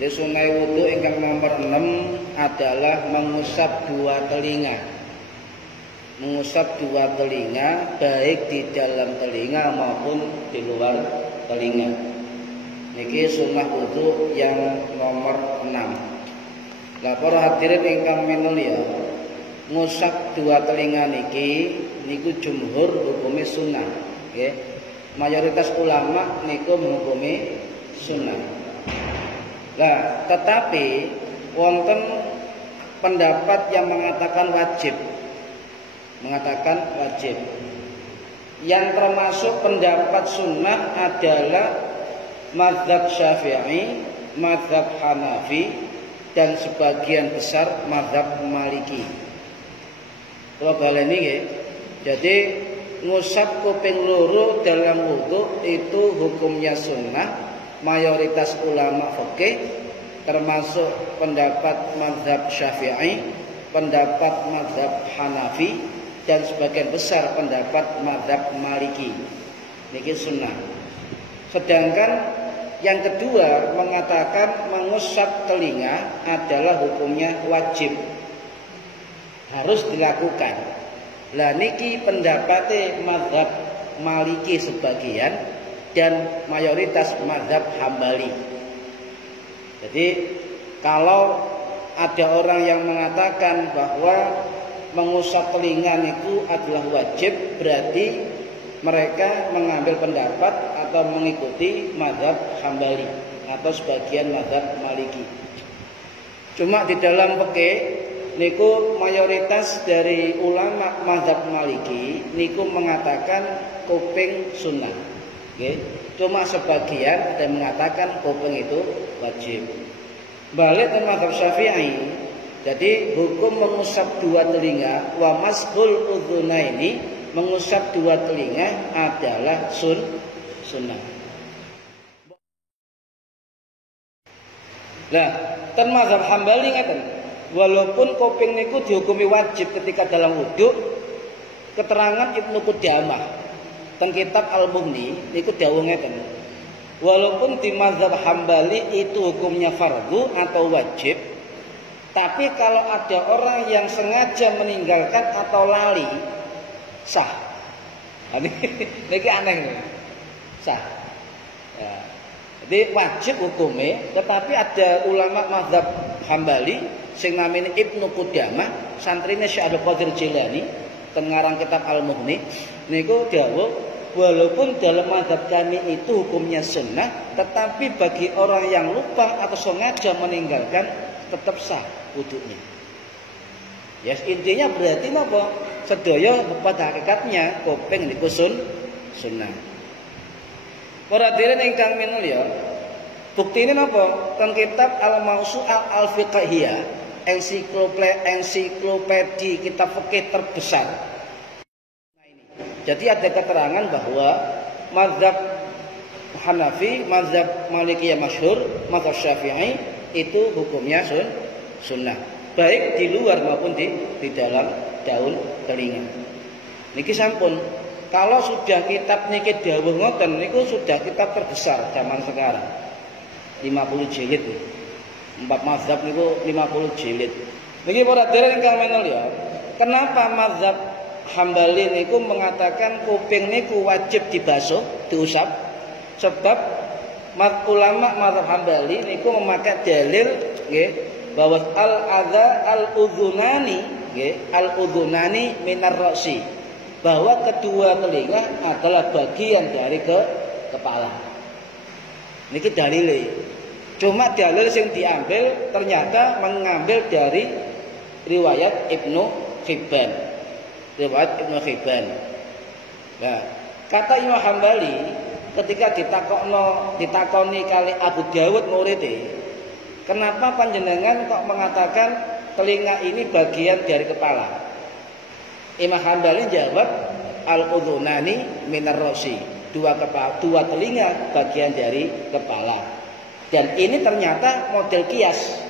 Jadi sunai wudu ingkang nomor 6 adalah mengusap dua telinga. Mengusap dua telinga baik di dalam telinga maupun di luar telinga. Niki sunnah wudu yang nomor 6. Lah para hadirin ingkang minulya, ngusap dua telinga niki niku jumhur hukumnya sunnah, nggih. Mayoritas ulama niku menghukumi sunnah. Nah, tetapi wonten pendapat yang mengatakan wajib. Yang termasuk pendapat sunnah adalah mazhab Syafi'i, mazhab Hanafi, dan sebagian besar mazhab Maliki. Kalau baleni nggih. Jadi ngusap kuping loro dalam wudu itu hukumnya sunnah. Mayoritas ulama fikih termasuk pendapat mazhab Syafi'i, pendapat mazhab Hanafi, dan sebagian besar pendapat mazhab Maliki. Niki sunnah. Sedangkan yang kedua mengatakan mengusap telinga adalah hukumnya wajib, harus dilakukan. Lah niki pendapatnya mazhab Maliki sebagian dan mayoritas mazhab Hambali. Jadi kalau ada orang yang mengatakan bahwa mengusap telinga itu adalah wajib, berarti mereka mengambil pendapat atau mengikuti mazhab Hambali atau sebagian mazhab Maliki. Cuma di dalam fikih niku mayoritas dari ulama mazhab Maliki niku mengatakan kuping sunnah. Okay. Cuma sebagian ada yang mengatakan kuping itu wajib. Balik ke mazhab Syafi'i. Jadi hukum mengusap dua telinga wa mashul udhunaini, mengusap dua telinga adalah sunnah. Nah, ten mazhab Hambali ngeten, walaupun kuping niku dihukumi wajib ketika dalam wudu, keterangan Ibnu Qudamah teng kitab Al-Mughni niku dawuh ngeten. Walaupun di mazhab Hambali itu hukumnya fardu atau wajib, tapi kalau ada orang yang sengaja meninggalkan atau lali, sah. Niki aneh nih. Sah. Ya. Jadi wajib hukumnya, tetapi ada ulama mazhab Hambali sing namanya Ibnu Qudamah, santrine Syekh Abdul Qadir Jilani, tengarang kitab Al-Mughni niku dawuh, walaupun dalam mazhab kami itu hukumnya sunnah, tetapi bagi orang yang lupa atau sengaja meninggalkan tetap sah wudunya. Ya intinya berarti napa? Sedaya pada hakikatnya kuping niku sunnah. Para hadirin ingkang minulya, buktine napa? Teng kitab Al-Mawsu'ah Al-Fiqhiyah, ensiklopedi kitab fikih terbesar. Jadi ada keterangan bahwa mazhab Hanafi, mazhab Maliki yang masyhur, mazhab Syafi'i itu hukumnya sunnah, baik di luar maupun di dalam daun telinga. Niki sampun, kalau sudah kitab niki dawuh ngoten niku sudah kitab terbesar zaman sekarang. 50 jilid. 4 mazhab niku 50 jilid. Niki para hadirin ingkang minulya, kenapa mazhab Hambali niku mengatakan kuping niku wajib dibasuh, diusap? Sebab ulama mazhab Hambali niku memakai dalil nggih bahwa al-adza al-udhunani nggih, al-udhunani minar ra'si, bahwa kedua telinga adalah bagian dari kepala. Niki dalile. Cuma dalil yang diambil ternyata mengambil dari riwayat Ibnu Hibban. Riwayat Ibnu Hibban. Nah, kata Imam Hambali ketika ditakoni kali Abu Dawud muridé, kenapa panjenengan kok mengatakan telinga ini bagian dari kepala? Imam Hambali jawab, al-udhunani minar ra'si, dua telinga bagian dari kepala. Dan ini ternyata model kias,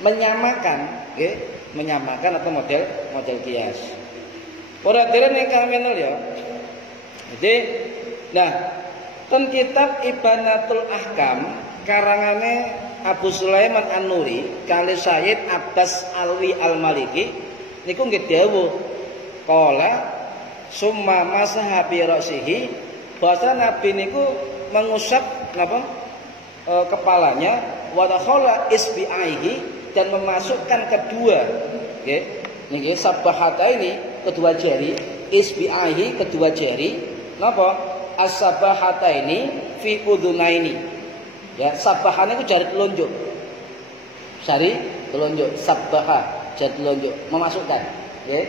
menyamakan, okay? Menyamakan atau model kias. Para hadirin ingkang minulya. Jadi, nah, ten kitab Ibanatul Ahkam karangane Abu Sulaiman An-Nuri kali Sayyid Abbas Alwi Al-Maliki niku nggih dawuh qala summa masaha bi ra'sihi, bahasa Nabi niku mengusap napa kepalanya, wa dakhala isbi'aihi, dan memasukkan kedua nggih niki sabahata ini kedua jari, isbi'aihi kedua jari napa as-sabahata ini fi udhunaini. Ya, sabahan itu jari telunjuk. Jari telunjuk, sabaha, jari telunjuk memasukkan, nggih.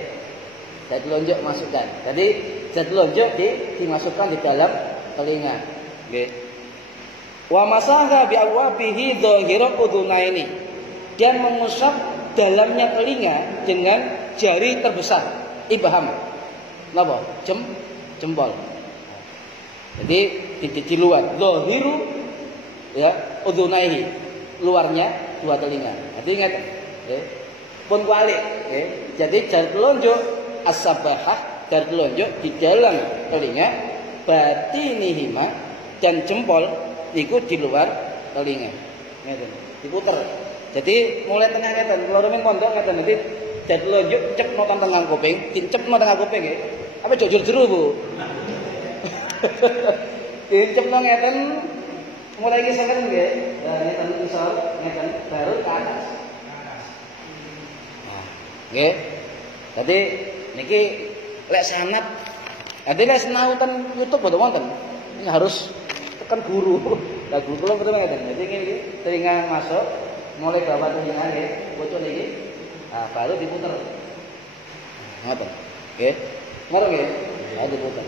Jari telunjuk masukkan. Jadi jari telunjuk dimasukkan di dalam telinga, nggih. Wa masaha bi awwabihi dhahira udhunaini, dan mengusap dalamnya telinga dengan jari terbesar, ibham. Napa? Jempol. Jadi di luar, dhahiru ya udhunaihi, luarnya dua telinga. Jadi ingat, pun kualik. Jadi jari telunjuk as-sabahah, jari telunjuk di dalam telinga, batinihima, dan jempol itu di luar telinga. Ngeten, diputer. Jadi mulai tengah ngeten, kalau remen pondok ngeten nanti jari telunjuk cep nonton tengah kuping, dincep nonton tengah kuping nggih. Apa jujur-juru Bu? Dincep nonton ngeten mulai kisah kan nggih, ngeten isor, ngeten baru ke atas. Nah, nggih. Jadi niki lek sanad, nanti lek sinautan YouTube boten wonten. Ini harus tekan guru. Lah guru kula boten ngeten. Jadi ngene telinga masuk, mulai bawah telinga nggih, bocor niki. Nah, baru diputer. Ngoten. Nggih. Ngono nggih. Lah diputer.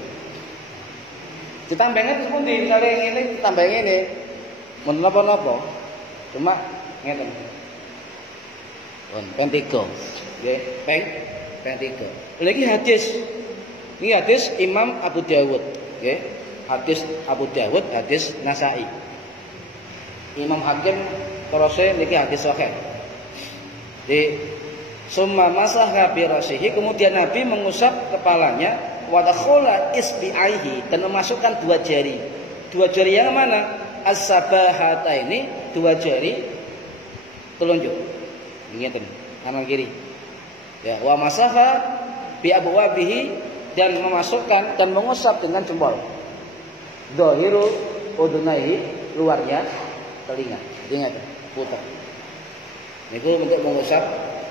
Ditambah terus pun di misalnya ngene ditambah ngene. Mun napa-napa. Cuma ngeten. Pun 3. Nggih, peng 3. Lagi hadis. Ini hadis Imam Abu Dawud, nggih. Hadis Abu Dawud, hadis Nasa'i. Imam Hakim terose niki hadis sahih. Di summa masaha bi ra'sihi, kemudian Nabi mengusap kepalanya, wa dakhala isbi'aihi, dan memasukkan dua jari. Dua jari yang mana? As-sabahata ini dua jari telunjuk. Ngeten, kanan kiri. Ya, wa masaha bi abwabihi, dan memasukkan dan mengusap dengan jempol. Dhahiru udunaihi, luarnya telinga. Ingat, putar. Niku untuk mengusap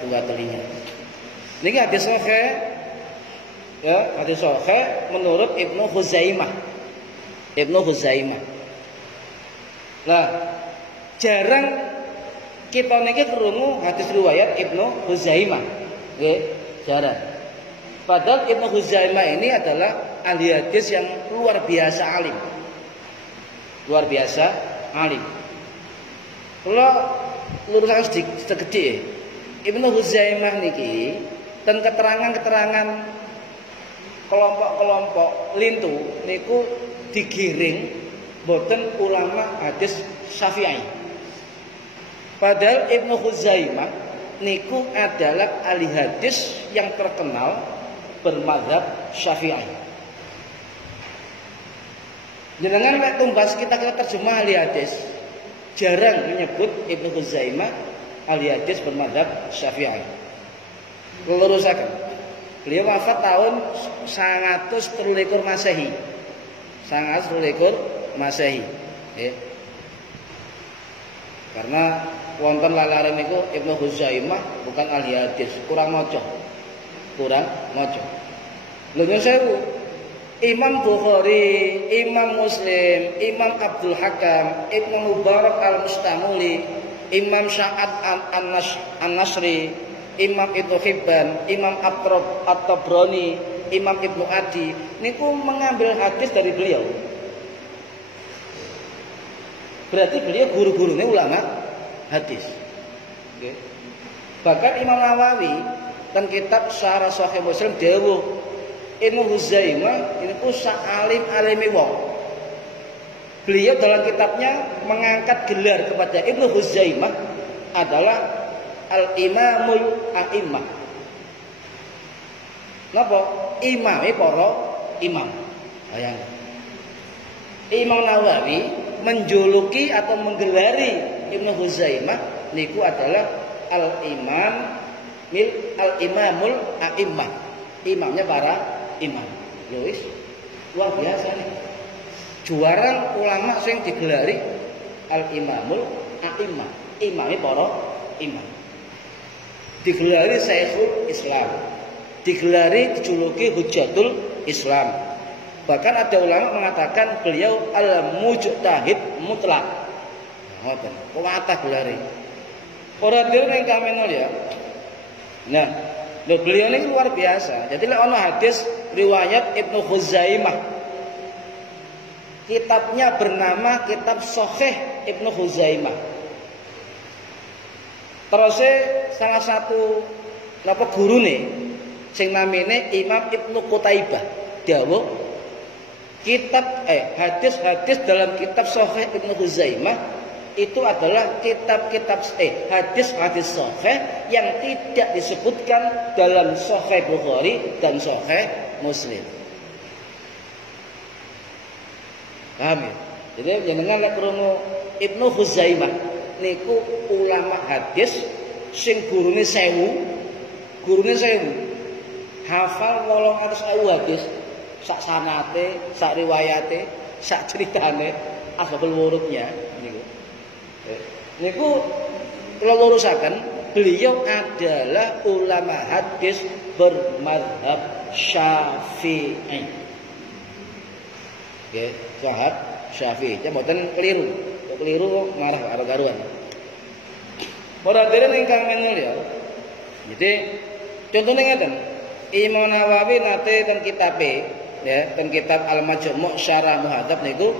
dua telinga. Niki hadis sahih. Ya, hadis sahih menurut Ibnu Huzaimah. Ibnu Huzaimah. Nah, jarang kita niki krungu hadis riwayat Ibnu Huzaimah. Nggih, jarang. Padahal Ibnu Huzaimah ini adalah ahli hadis yang luar biasa alim. Luar biasa alim. Kalau lurusan segede Ibnu Huzaimah niki dan keterangan-keterangan kelompok-kelompok lintu niku digiring boten ulama hadis Syafi'i. Padahal Ibnu Huzaimah niku adalah ahli hadis yang terkenal bermadzhab Syafi'i. Jenengan nek tumbas kita terjemah ahli hadis, jarang menyebut Ibnu Huzaimah ahli hadis bermadzhab Syafi'i. Lelurusaken. Beliau wafat tahun 923 Masehi. 923 Masehi. Karena wonten lalaran niku Ibnu Huzaimah bukan ahli hadis, kurang maca. Lha nyuwun sewu. Imam Bukhari, Imam Muslim, Imam Abdul Hakam, Ibnu Mubarak Al-Mustamuli, Imam Sya'ad An-Nasri, Imam Ibnu Hibban, Imam At-Tabrani, Imam Ibnu Adi niku mengambil hadis dari beliau. Berarti beliau guru-gurunya ulama hadis. Okay. Bahkan Imam Nawawi dan kitab Syarah Sahih Muslim dawuh Ibnu Huzaimah ini ku alim-alime wong. Beliau dalam kitabnya mengangkat gelar kepada Ibnu Huzaimah adalah Al-Imamul A'immah. Napa? Imame para imam. Bayang. Imam Nawawi menjuluki atau menggelari Ibnu Huzaimah niku adalah al-imamul a'immah. Imamnya para imam. Lois, luar biasa nih. Juara ulama sing digelari al-imamul a'immah. Imamnya para imam. Digelari Syekhul Islam. Digelari dijuluki Hujjatul Islam. Bahkan ada ulama mengatakan beliau al-mujtahid mutlak. Ngoten, kuwatah gelare. Ora dhewe ning kamenol ya. Nah, beliau ini luar biasa. Jadi ana hadis riwayat Ibnu Khuzaimah. Kitabnya bernama Kitab Sahih Ibnu Khuzaimah. Terus salah satu napa gurune sing namine Imam Ibnu Qutaibah dawuh kitab hadis-hadis dalam kitab Sahih Ibnu Khuzaimah itu adalah kitab-kitab hadis-hadis sahih yang tidak disebutkan dalam Sahih Bukhari dan Sahih Muslim. Paham ya? Jadi jenengan lek krungu Ibnu Khuzaimah niku ulama hadis sing gurune 1000, hafal 800.000 hadis, sak sanate, sak riwayate, sak ceritane, asbabul wurudnya niku. Niku kula lurusaken, beliau adalah ulama hadis bermadzhab Syafi'i. Nggih, mazhab Syafi'i. Ya mboten keliru. Keliru marah karo karuan. Para hadirin ingkang minulya. Jadi contohnya ngeten, Imam Nawawi nate ten kitabe ya, ten kitab Al-Majmu' Syarah Muhadzab niku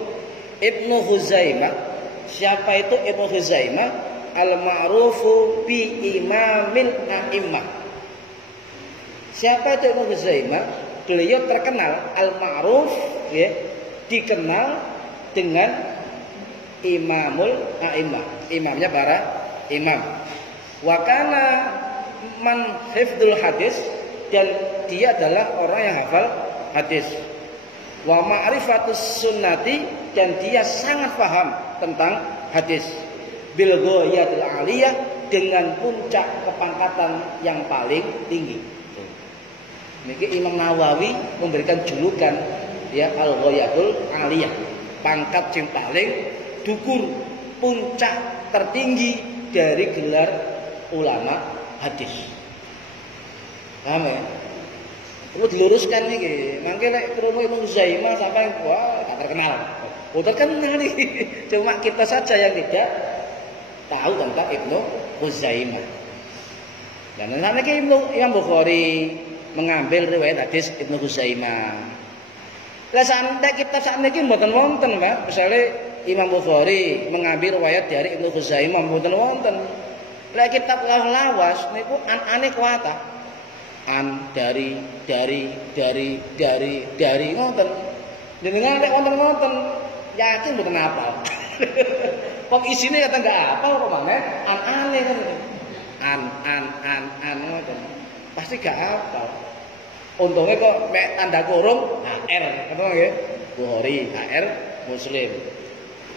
Ibnu Khuzaimah. Siapa itu Ibnu Khuzaimah? Al-ma'rufu bi imamil a'immah. Siapa itu Ibnu Khuzaimah? Beliau terkenal al-ma'ruf ya, dikenal dengan imamul a'immah. Imamnya para imam. Wa kana man hifdzul hadis, dan dia adalah orang yang hafal hadis. Wa ma'rifatus sunnati, dan dia sangat paham tentang hadis. Bil ghayatil aliyah, dengan puncak kepangkatan yang paling tinggi. Niki Imam Nawawi memberikan julukan ya al-ghayatul aliyah, pangkat yang paling dukur, puncak tertinggi dari gelar ulama hadis. Paham ya? Perlu diluruskan nih, mangke lek krungu Ibnu Khuzaimah sampai wah gak terkenal. Oh terkenal nih, cuma kita saja yang tidak tahu tentang Ibnu Khuzaimah. Dan sampai ke Imam Bukhari mengambil riwayat hadis Ibnu Khuzaimah. Lah sampai kita saat ini mboten wonten, Pak. Misalnya Imam Bukhari mengambil riwayat dari Ibnu Khuzaimah mboten wonten. Lah kitab lawas niku anane kuwata. Dari ngoten. Jenengan nek wonten-wonten yakin mboten hafal. Kok isine kata enggak hafal kok maneh aneh kan. Ngoten. Pasti gak hafal. Untungnya kok mek tanda kurung HR, ngoten nggih. Bukhari, HR, Muslim.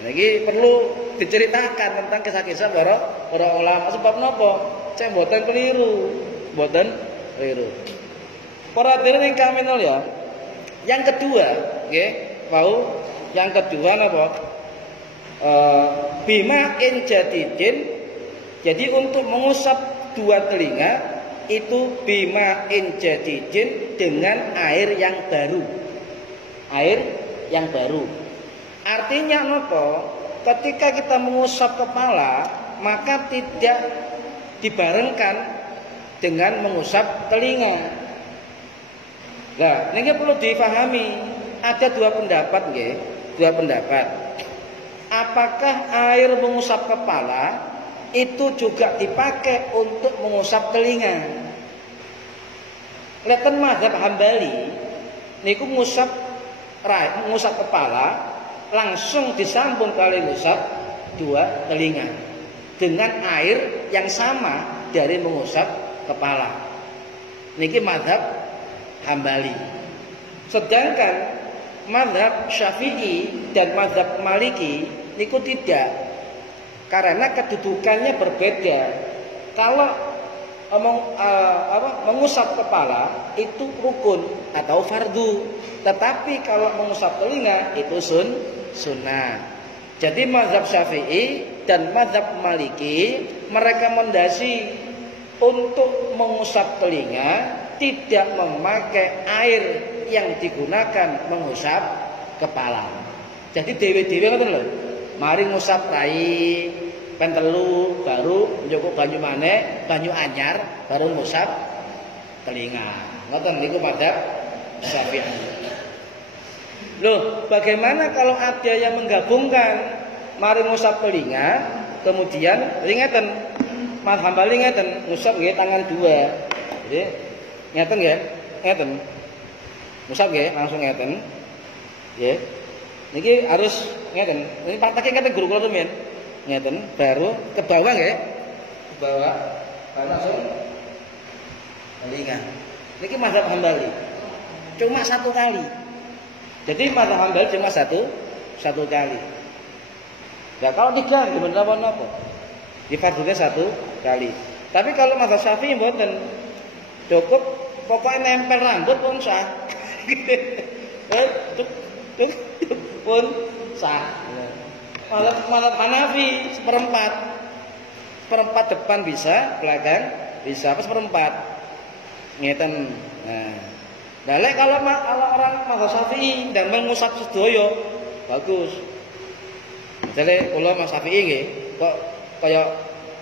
Niki perlu diceritakan tentang kisah-kisah para ulama. Sebab napa? Saya mboten keliru. Keliru. Para hadirin ingkang minulya. Yang kedua, nggih, mau yang kedua napa? Bima in jadidin. Jadi untuk mengusap dua telinga itu bima in jadidin, dengan air yang baru. Air yang baru. Artinya napa? Ketika kita mengusap kepala, maka tidak dibarengkan dengan mengusap telinga. Nah, ini perlu difahami. Ada dua pendapat, nggih. Dua pendapat. Apakah air mengusap kepala itu juga dipakai untuk mengusap telinga? Leten mazhab Hambali niku mengusap kepala langsung disambung kali ngusap dua telinga dengan air yang sama dari mengusap kepala. Niki mazhab Hambali. Sedangkan mazhab Syafi'i dan mazhab Maliki niku tidak. Karena kedudukannya berbeda. Kalau mengusap kepala itu rukun atau fardu, tetapi kalau mengusap telinga itu sunnah. Jadi mazhab Syafi'i dan mazhab Maliki merekomendasi untuk mengusap telinga tidak memakai air yang digunakan mengusap kepala. Jadi dewe-dewe ngoten lho. Mari ngusap rai pentelu baru njupuk banyu maneh, banyu anyar baru ngusap telinga. Ngoten niku mazhab Syafi'i. Loh, bagaimana kalau ada yang menggabungkan mari ngusap telinga, kemudian ngeten mazhab Hambali ngeten ngusap nggih tangan dua. Jadi ngeten nggih, ngeten. Ngusap nggih langsung ngeten. Nggih. Niki harus ngeten. Ini prakteknya ngeten guru kula rumiyin. Ngeten, baru ke bawah nggih. Ke bawah, baru langsung telinga. Niki mazhab Hambali. Cuma satu kali. Jadi mazhab Hambali cuma satu kali. Ya kalau tiga gimana apa? Di fardunya satu kali. Tapi kalau mazhab Syafi'i mboten. Cukup pokoknya nempel rambut pun sah. Pun sah. Mazhab Hanafi seperempat depan bisa, belakang bisa, apa seperempat. Ngeten. Nah, kalau orang mazhab Syafi'i dan mengusap sedaya bagus. Misalnya kula mazhab Syafi'i nggih, kok kaya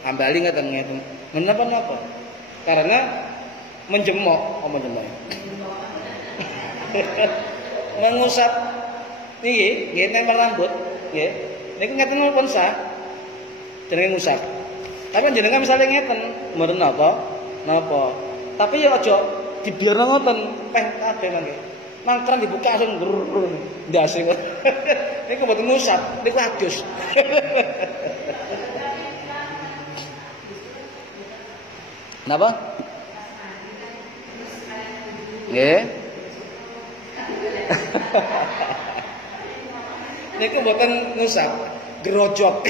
Hambali ngeten. Menapa-napa? Karena menjemok, mengusap niki nggih nempel rambut, nggih. Niku ngeten pun sah. Jenenge ngusap. Tapi jenengan misalnya ngeten, mboten napa? Tapi ya aja dibiarno ngoten, peh kabeh mangke. Nang keran dibuka langsung ndase. Niku mboten ngusap, niku adus. Napa? Nggih. Niku mboten ngusap, grojok.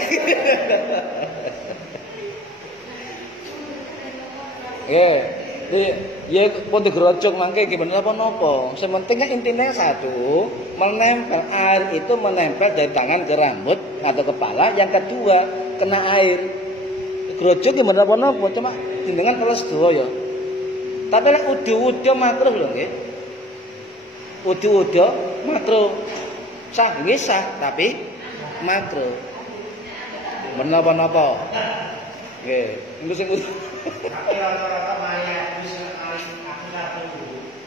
Ya pun digerojok mangke gimana napa-napa. Sing penting kan intinya satu, menempel air itu menempel dari tangan ke rambut atau kepala. Yang kedua, kena air. Gerojok gimana napa-napa, cuma jenengan terus sedaya. Tapi lek udu-udu makruh lho nggih. Udu-udu makruh. Sah nggih sah, tapi makruh. Menapa-napa. Nggih, niku sing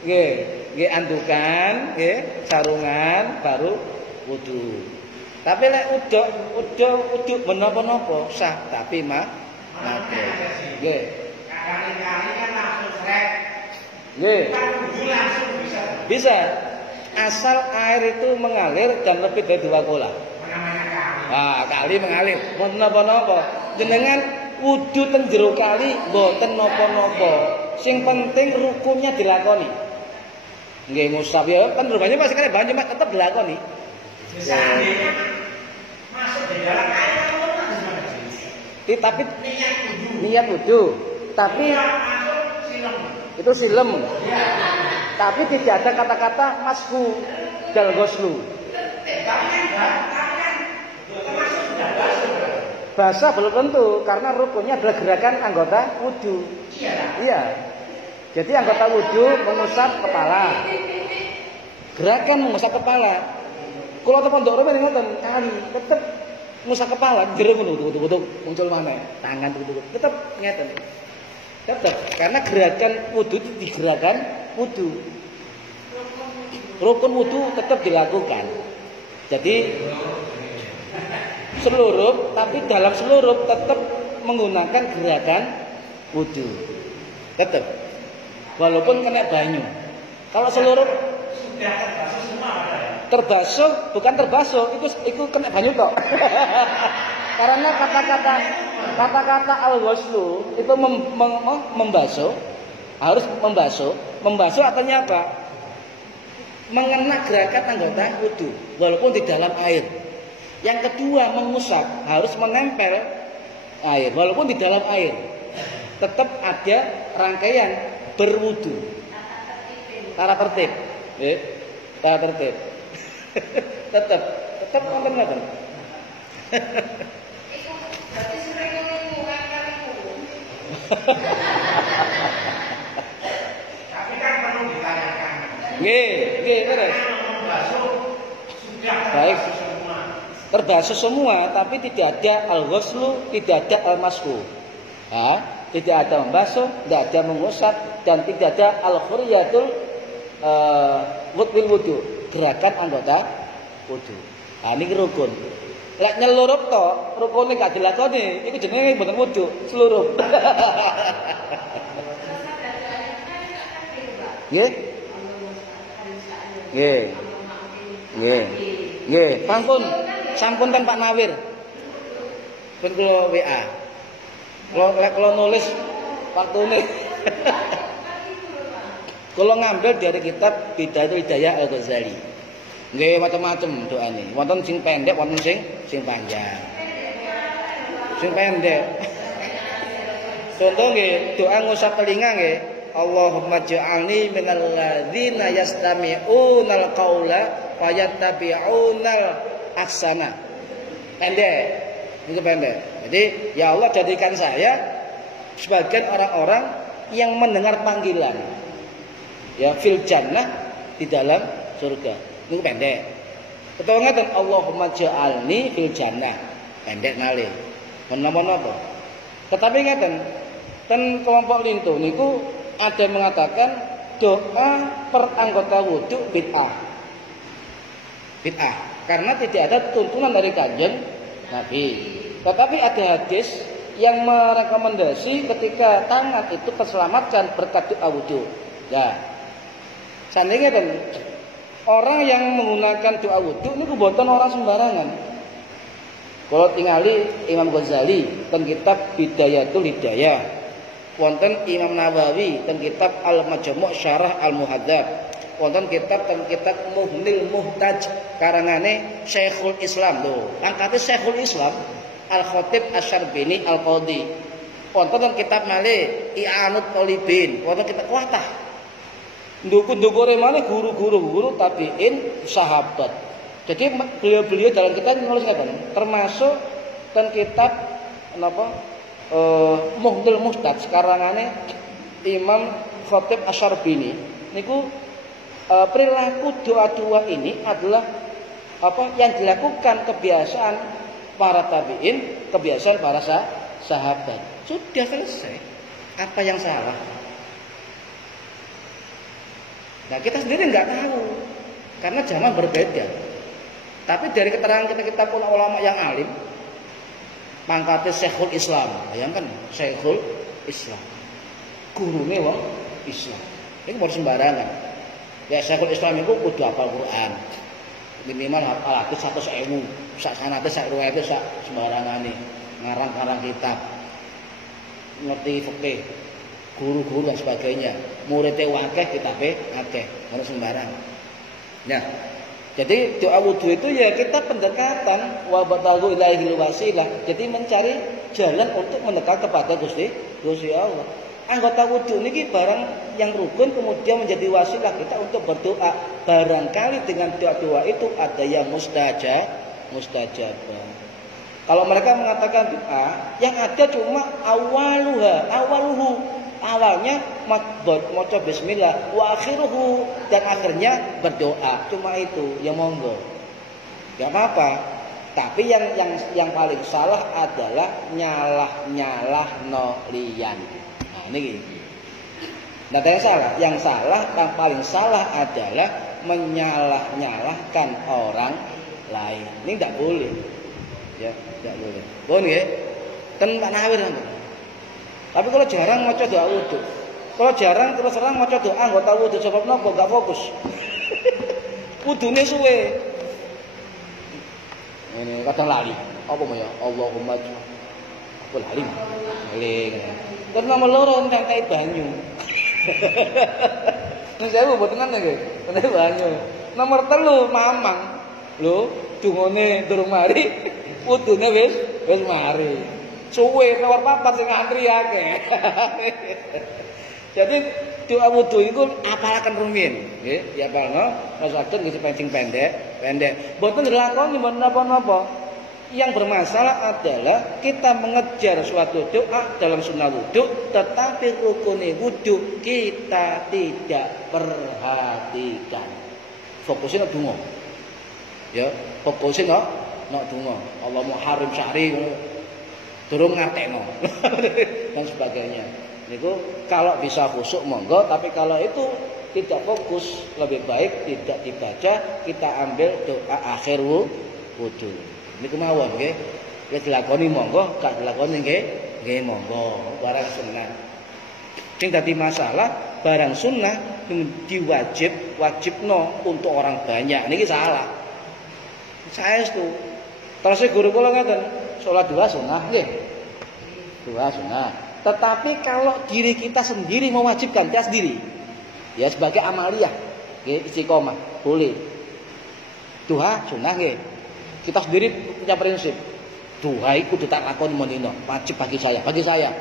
nggih andukan, nggih sarungan baru wudu. Tapi lek uduk menapa-napa sah tapi makruh. Nggih. Kali-kali kan langsung srek. Nggih. Bisa. Asal air itu mengalir dan lebih dari 2 kolah. Nah, kali mengalir. Menapa-napa. Jenengan wudu teng jero kali mboten napa-napa. Sing penting rukunnya dilakoni. Nggih ngusap ya kan rupanya masih kena banyu mak tetep dilakoni. Masuk di dalam air tapi niat wudu. Tapi itu silem. Tapi tidak ada kata-kata masku dal ghuslu. Basah belum tentu karena rukunnya adalah gerakan anggota wudu. Iya. Jadi anggota wudu mengusap kepala. Gerakan mengusap kepala. Kalau telepon ndok rene ngoten, kali tetep ngusap kepala, jero ngono tutuk muncul maneh. Tangan tutuk. Tetep ngeten. Tetep karena gerakan wudu itu digerakan wudu. Rukun wudu tetap dilakukan. Jadi seluruh, tapi dalam seluruh tetap menggunakan gerakan wudu. Tetap. Walaupun kena banyu. Kalau seluruh sudah terbasuh semua terbasuh, bukan terbasuh, itu kena banyu tok. Karena kata-kata al-ghuslu itu membasuh, harus membasuh. Membasuh artinya apa? Mengena gerakan anggota wudu walaupun di dalam air. Yang kedua, mengusap harus menempel air, walaupun di dalam air. Tetap ada rangkaian berwudu. Tata tertib. Tata tertib. tetap ngoten-ngoten. Berarti sering lingkungan kan itu. Tapi kan perlu ditanyakan. Nggih, terus. Baik. Terbasuh semua, tapi tidak ada al-ghuslu, tidak ada al-mashu. Tidak ada membasuh, tidak ada mengusap, dan tidak ada al-khuriyatul wudu, gerakan anggota wudu. Ini rukun. Lek nyelurup to, rukune gak dilakoni, iku jenenge mboten wudu, seluruh. Nggih. Nggih. Nggih. Nggih, sampun kan Pak Nawir. Pun kula WA. Kalau nulis waktune. Kalau ngambil dari kitab Bidayatul Hidayah Al-Ghazali. Nggih macam-macam doane. Wonten sing pendek, wonten sing panjang. Sing pendek. Contoh nggih, doa ngusap telinga nggih. Allahumma ja'alni minal ladzina yastami'unal qaula fayattabi'unal ahsana. Pendek. Itu pendek. Jadi, ya Allah jadikan saya sebagian orang-orang yang mendengar panggilan. Ya, fil jannah, di dalam surga. Itu pendek. Ketua ngeten Allahumma ja'alni fil jannah. Pendek nali. Menapa-napa. Tetapi ngeten, ten kelompok lintu niku ada yang mengatakan doa per anggota wudu bid'ah. Bid'ah. Karena tidak ada tuntunan dari Kanjeng Nabi. Tetapi ada hadis yang merekomendasi ketika tangan itu terselamatkan berkat doa wudu. Ya. Seandainya kan orang yang menggunakan doa wudu ini boten orang sembarangan. Kalau tingali Imam Ghazali teng kitab Bidayatul Hidayah, wonten Imam Nawawi teng kitab Al-Majmu' Syarah Al-Muhadzab, wonten kitab Muhnil Muhtaj karangane Syekhul Islam lho. Angkate Syekhul Islam Al-Khatib Asy-Syarbini Al-Qadhi. Wonten kitab malih I'anut Thalibin, wonten kitab Kuatah. Ndukure malih guru-guru tabi'in sahabat. Jadi beliau-beliau dalam kitab nulis ngaten, termasuk ten kitab napa Muhnil Muhtaj karangane Imam Khatib Asy-Syarbini niku perilaku doa-doa ini adalah apa yang dilakukan kebiasaan para tabi'in, kebiasaan para sahabat. Sudah selesai. Apa yang salah? Nah, kita sendiri nggak tahu karena zaman berbeda. Tapi dari keterangan kita pun ulama yang alim, pangkatnya Syekhul Islam, bayangkan Syekhul Islam, gurune wong Islam. Ini bukan sembarangan. Ya Syekhul Islam itu kudu hafal Quran. Minimal hafal hadis 100.000, sak sanate sak riwayate sak sembarangane, ngarang-ngarang kitab. Ngerti fikih, guru-guru dan sebagainya. Muridé akeh, kitabe akeh, ora sembarang. Nah, jadi doa wudu itu ya kita pendekatan wa bataghu ilaihil wasilah. Jadi mencari jalan untuk mendekat kepada Gusti Allah. Anggota wudu niki barang yang rukun kemudian menjadi wasilah kita untuk berdoa. Barangkali dengan doa-doa itu ada yang mustajabah. Kalau mereka mengatakan doa, yang ada cuma awaluhu. Awalnya maca bismillah, wa akhiruhu dan akhirnya berdoa. Cuma itu, ya monggo. Enggak apa-apa. Tapi yang paling salah adalah nyalah no liyan. Nah, ini. Nah, yang salah, yang paling salah adalah menyalah-nyalahkan orang lain. Ini tidak boleh. Ya, tidak boleh. Boleh nggih? Ten Pak Nawir. Tapi kalau jarang maca doa wudu. Kalau jarang terus terang maca doa anggota wudu sebab napa enggak fokus. Wudune suwe. Ini kadang lali. Apa mau ya? Allahumma aku lali. Terus nomor loro enteng kae banyu. Nek saya mboten nang nggih. Enteng banyu. Nomor 3 mamang. Lho, dungane durung mari, wudune wis mari. Suwe nomor 4 sing ngantri akeh. Jadi doa wudu iku apalaken rumiyin, nggih, ya apalno maksudipun nggih sing pendek. Mboten dilakoni mboten napa-napa. Yang bermasalah adalah kita mengejar suatu doa dalam sunnah wudu, tetapi rukun wudu kita tidak perhatikan. Fokusnya donga. Ya, fokusnya donga. Allah muharrim syahri durung ngatekno dan sebagainya. Niku kalau bisa khusyuk monggo, tapi kalau itu tidak fokus lebih baik tidak dibaca, kita ambil doa akhir wudu. Niku mawon nggih. Ya dilakoni monggo, gak dilakoni nggih monggo. Barang sunnah. Sing dadi masalah barang sunnah wajibno untuk orang banyak. Niki salah. Saestu. Terus guru kula ngaten, salat dua sunnah nggih. Dua sunnah. Tetapi kalau diri kita sendiri mewajibkan kita sendiri, ya sebagai amaliyah, istiqomah, boleh. Duha sunnah nggih. Kita sendiri punya prinsip. Duha iku kudu tak lakoni menino, wajib bagi saya.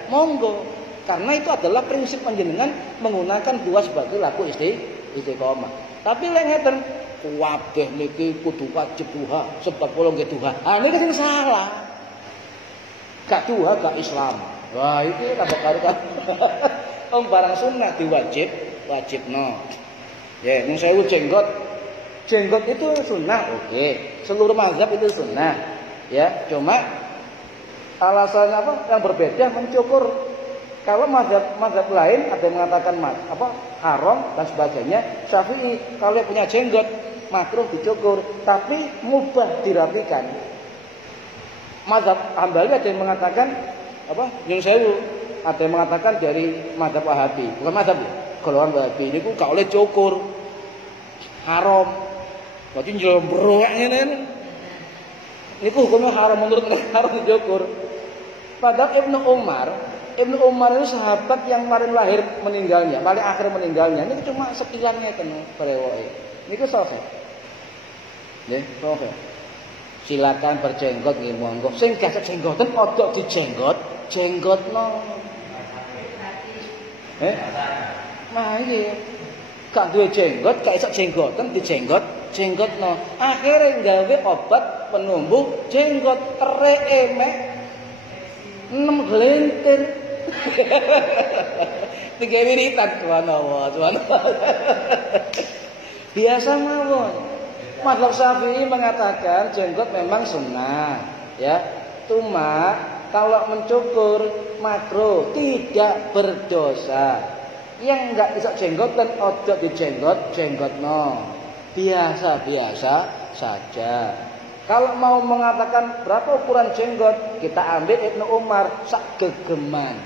Monggo. Karena itu adalah prinsip panjenengan menggunakan duha sebagai laku istiqomah. Tapi lek ngeten kabeh niki kudu wajib duha sebab kula nggih duha. Ah niki sing salah. Gak duha gak Islam. Wah, itu tambah karo-karo. Barang sunnah wajibno. Ya, mung sewu jenggot. Jenggot itu sunnah, oke. Seluruh mazhab itu sunnah. Ya, cuma alasannya apa? Yang berbeda mencukur. Kalau mazhab lain ada yang mengatakan haram dan sebagainya. Syafi'i kalau punya jenggot makruh dicukur, tapi mubah dirapikan. Mazhab Hambali ada yang mengatakan Nyun sewu, ada yang mengatakan dari mazhab Wahabi, bukan mazhab ya, golongan Wahabi ini gak oleh cukur, haram. Berarti njlombrok ngene. Niku hukumnya haram menurut mereka, haram dicukur. Padahal Ibnu Umar itu sahabat yang paling akhir meninggalnya. Ini cuma sekilan ngeten brewoke. Niku sahih. Nggih, sahih. Silakan berjenggot nggih monggo. Sing gak jenggoten aja jenggotno. Nah iki gak duwe jenggot, gak iso jenggoten jenggotno. Akhire gawe obat penumbuh jenggot tereke mek 6 gelintir. Tiga wiritan subhanallah. Biasa mawon. Mazhab Syafi'i mengatakan jenggot memang sunnah, ya. Cuma kalau mencukur makruh, tidak berdosa. Yang enggak bisa jenggotan ojo dijenggotno. Biasa-biasa saja. Kalau mau mengatakan berapa ukuran jenggot, kita ambil Ibnu Umar sak gegeman.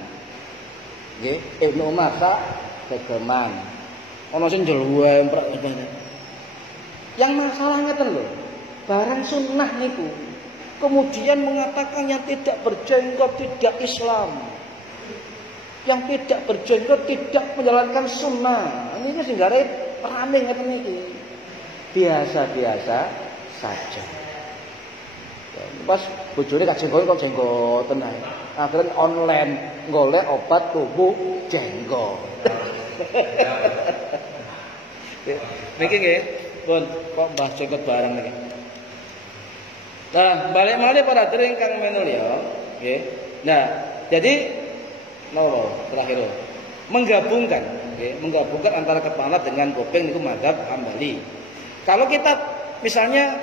Nggih, Ibnu Umar sak gegeman. Ono sing njluwemprek. Yang masalah ngeten lho. Barang sunnah niku. Kemudian mengatakan yang tidak berjenggot tidak Islam. Yang tidak berjenggot tidak menjalankan sunnah. Ini sing gare rame ngeten iki. Biasa-biasa saja. Pas bojone gak jenggot kok jenggoten ae. Akhirnya online golek obat tubuh jenggot. Niki nggih, pun kok mbah jenggot bareng niki. Nah, balik malih para hadirin kang menulya, nggih. Nah, jadi terakhir menggabungkan antara kepala dengan kuping niku mazhab Hambali. Kalau kita misalnya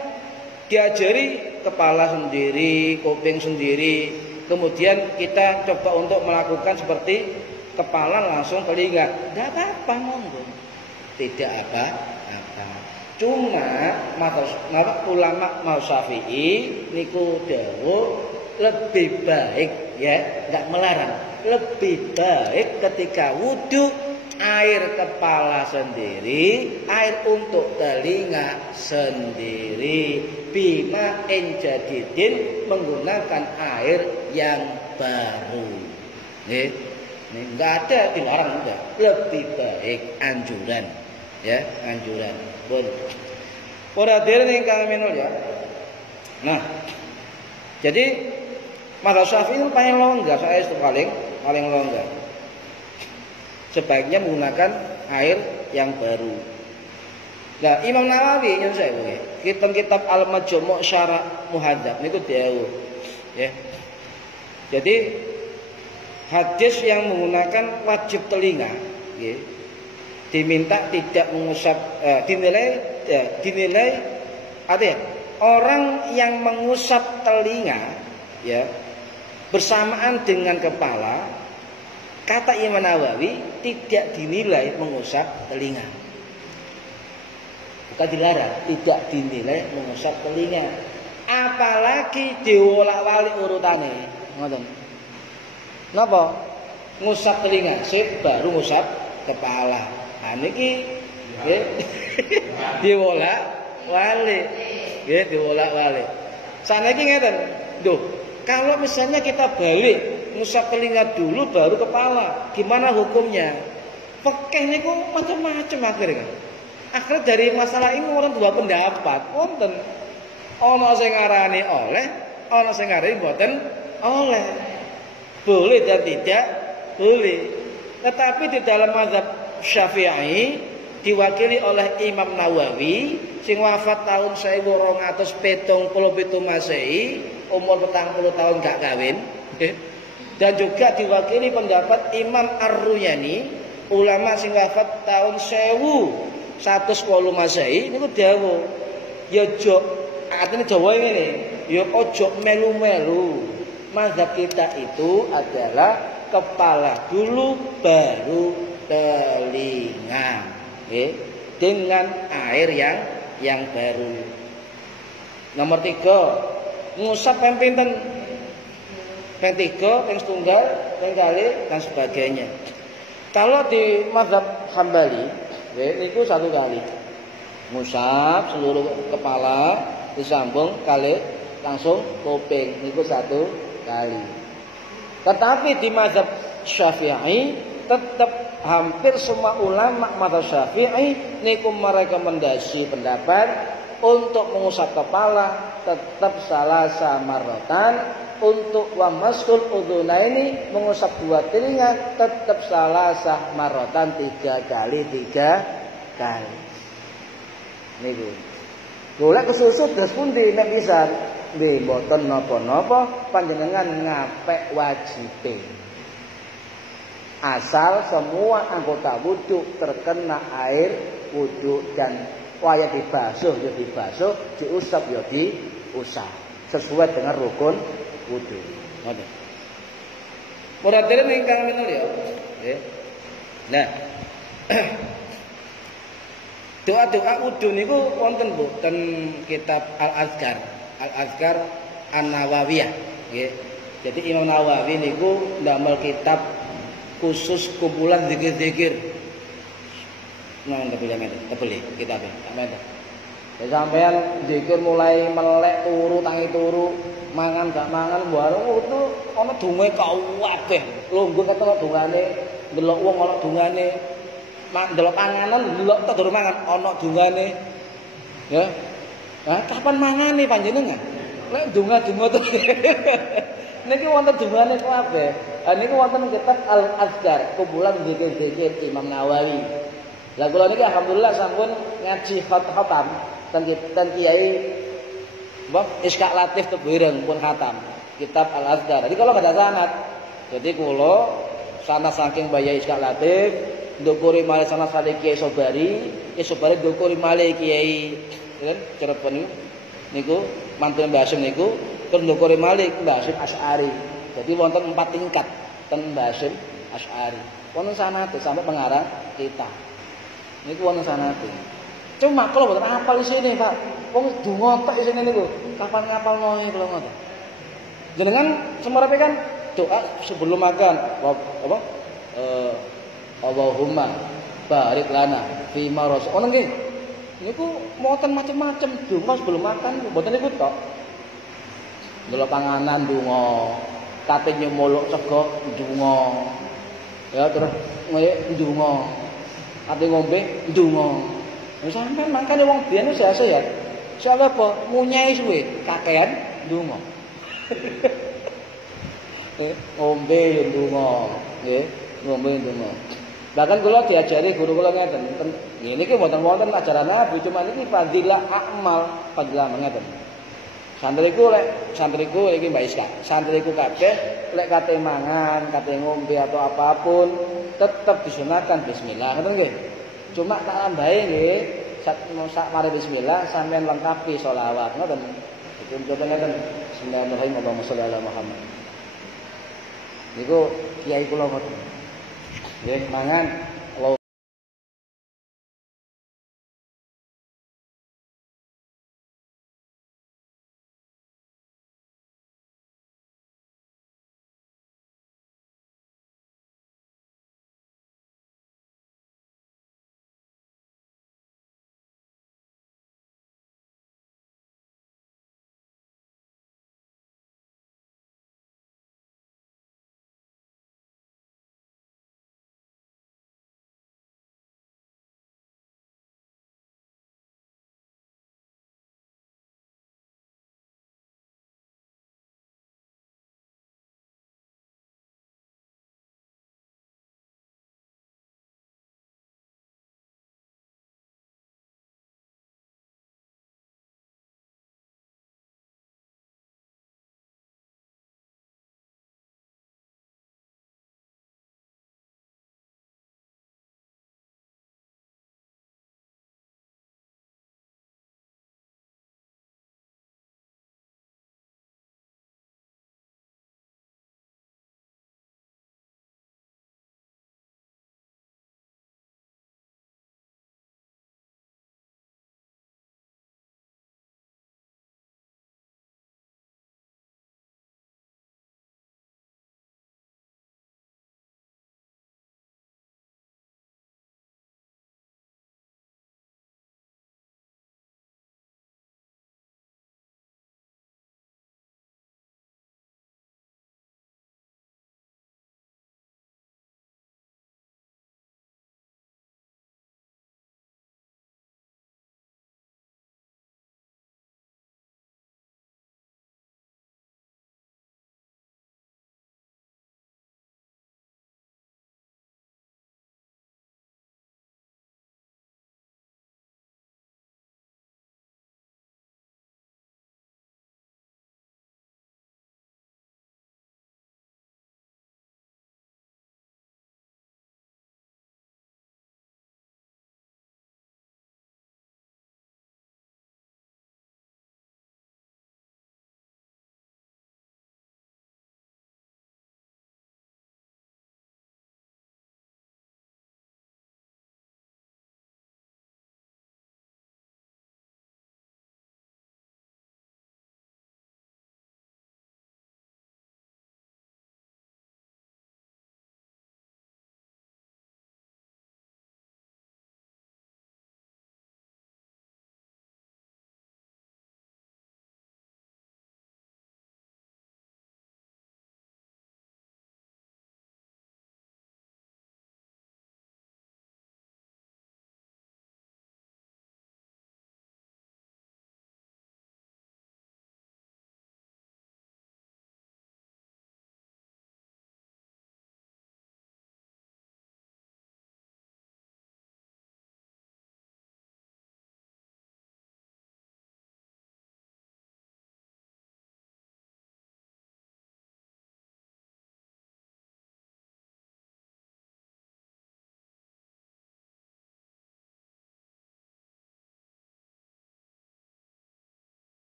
diajari kepala sendiri, kuping sendiri, kemudian kita coba untuk melakukan seperti kepala langsung telinga, tidak apa-apa monggo, tidak apa-apa. Cuma ulama Syafi'i niku dawuh lebih baik, ya, tidak melarang, lebih baik ketika wudu air kepala sendiri, air untuk telinga sendiri, bima jadidin, menggunakan air yang baru. Nih, enggak ada dilarang, enggak. Lebih baik anjuran, ya, anjuran. Bon. Para hadirin ingkang minulya. Nah, jadi mazhab Syafi'i itu paling longgar, saya itu paling longgar. Sebaiknya menggunakan air yang baru. Nah, Imam Nawawi yang saya kitab Al-Majmu' Syarah Muhadzab niku dawuh. Ya. Jadi hadis yang menggunakan wajib telinga, ya, diminta tidak mengusap, dinilai ada ya, orang yang mengusap telinga, ya, bersamaan dengan kepala, kata Imam Nawawi tidak dinilai mengusap telinga. Bukan dilarang, tidak dinilai mengusap telinga. Apalagi diwolak-walik urutane. Ngoten. Napa? Ngusap telinga, sip baru ngusap kepala. Nah niki nggih diwolak-walik. Nggih diwolak-walik. Saniki ngeten. Duh, kalau misalnya kita balik ngusap telinga dulu baru kepala, gimana hukumnya? Fikih niku macam-macam akhirnya. Akhirnya dari masalah ini orang dua pendapat. Wonten ana sing ngarani oleh, ana sing ngarani mboten oleh. Boleh dan tidak boleh. Tetapi di dalam mazhab Syafi'i diwakili oleh Imam Nawawi sing wafat tahun 1277 Masehi, umur 40 tahun gak kawin. Dan juga diwakili pendapat Imam Ar-Ruyani, ulama sing wafat tahun 1110 Masehi niku dawuh, ya jo artine Jawa ngene, ya ojo melu-melu. Mazhab kita itu adalah kepala dulu baru telinga, dengan air yang baru. Nomor 3, ngusap ping pinten? Ping 3, ping setunggal, ping kali dan sebagainya. Kalau di mazhab Hambali, niku 1 kali. Ngusap seluruh kepala disambung kali langsung kuping niku 1 kali. Tetapi di mazhab Syafi'i tetap hampir semua ulama mazhab Syafi'i niku merekomendasi pendapat untuk mengusap kepala tetap salasa marratan, untuk wa masul udhunaini mengusap 2 telinga tetap salasa marratan 3 kali. Niku. Golek kesusut terus pundi nek bisa nggih mboten napa-napa panjenengan ngapek wajibe. Asal semua anggota wudu terkena air wudu dan waya dibasuh ya dibasuh, diusap ya diusap sesuai dengan rukun wudu. Ngoten. Muradene ingkang minulya. Nggih. Nah. Doa-doa wudu niku wonten Bu ten kitab Al-Azkar An-Nawawiyah nggih. Jadi Imam Nawawi niku ndamel kitab khusus kumpulan zikir-zikir. Nang tebeli kitabe. Amen. Ya sampean zikir mulai melek turu tangi turu, mangan gak mangan bareng itu ana donga kabeh. Lungguh ketemu dongane, ndelok wong ana dongane. Ndelok panganan, ndelok tok durung mangan ana dongane. Ya. Nah, kapan mangane panjenengan? Lek donga-donga to. Niki wonten dongane kabeh. Ha niku wonten kitab Al-Azkar, kumpulan zikir-zikir Imam Nawawi. Lah kula niki alhamdulillah sampun ngaji khatam ten Kiai Iskak Latif Tebireng pun khatam kitab Al-Azkar. Jadi kalau ada sanad, jadi kula sana saking Mbah Iskak Latif ndukuri malih sana sale Kiai Sobari ndukuri malih Kiai kan Cirebon niku mantu Mbah Hasyim niku terus ndukuri malih Mbah Hasyim Asy'ari. Jadi wonten 4 tingkat ten Mbah Hasyim Asy'ari. Wonten sanate sampai pengarang kita. Niku wonten sanate. Cuma kalau mboten hafal isine, Pak. Wong donga tok isine niku. Kapan ngapalno kula ngoten. Jenengan semerepe kan doa sebelum makan apa? Allahumma barik lana fi ma ras. Ono nggih. Niku moten macam-macam donga sebelum makan, mboten niku tok. Delok panganan donga, kate nyemolok sego donga. Ya terus donga. Kate ngombe donga. Wis sampean mangkane wong biyen sehat-sehat. Soale apa? Munyai suwe, kakean ndonga. Ngombe yo ndonga, nggih, ngombe ndonga. Bahkan kula diajari guru kula ngeten, ngene iki mboten wonten ajaran Nabi, cuma niki fadilah amal, fadilah ngeten. Santriku iki Mbak Iska. Santriku kabeh lek kate mangan, kate ngombe atau apapun tetep disunahkan bismillah, ngoten nggih. Cuma tak tambahi nggih, sak mari bismillah sampean lengkapi sholawat, ngoten. Iki contohnya ngeten. Bismillahirrahmanirrahim. Allahumma sholli ala Muhammad. Niku kiai kula ngoten. Nggih, mangan